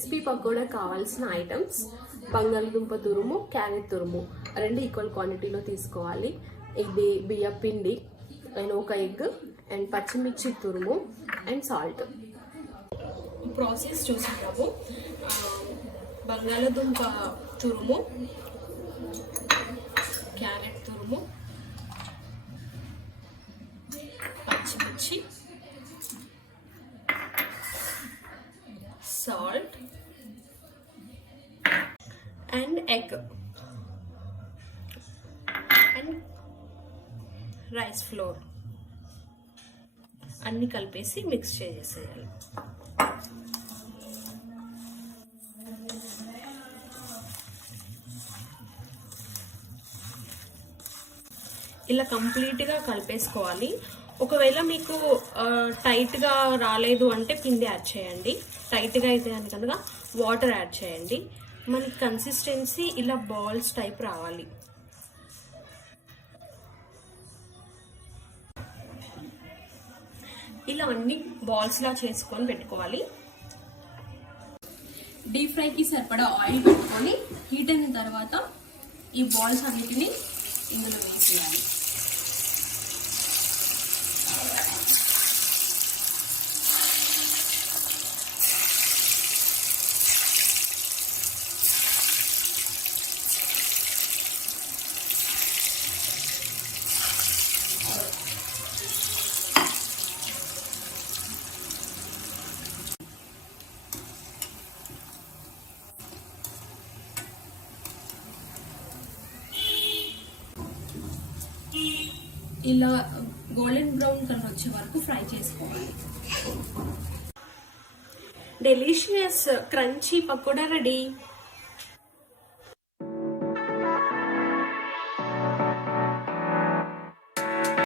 క్రిస్పీ పకోడా కావాల్సిన ఐటమ్స్ బంగాళదుంప తురుము, క్యారెట్ తురుము రెండు ఈక్వల్ క్వాంటిటీలో తీసుకోవాలి. ఇది బియ్య పిండి అండ్ ఒక ఎగ్ అండ్ పచ్చిమిర్చి తురుము అండ్ సాల్ట్. ప్రాసెస్ చూసుకున్నాము. బంగాళదుంప తురుము, క్యారెట్ తురుము, పచ్చిమిర్చి, salt and egg and rice flour అన్ని కలిపేసి మిక్స్ చేసేయాలి. ఇలా కంప్లీట్గా కలిపేసుకోవాలి. ఒకవేళ మీకు టైట్గా రాలేదు అంటే పిండి యాడ్ చేయండి. టైట్గా అయితే కనుక వాటర్ యాడ్ చేయండి. మనకి కన్సిస్టెన్సీ ఇలా బాల్స్ టైప్ రావాలి. ఇలా అన్ని బాల్స్లా చేసుకొని పెట్టుకోవాలి. డీప్ ఫ్రైకి సరిపడా ఆయిల్ పెట్టుకొని హీట్ అయిన తర్వాత ఈ బాల్స్ అన్నిటిని ఇందులో వేసేయాలి. ఇలా గోల్డెన్ బ్రౌన్ కలర్ వచ్చే వరకు ఫ్రై చేసుకోవాలి. డెలిషియస్ క్రంచీ పకోడా రెడీ.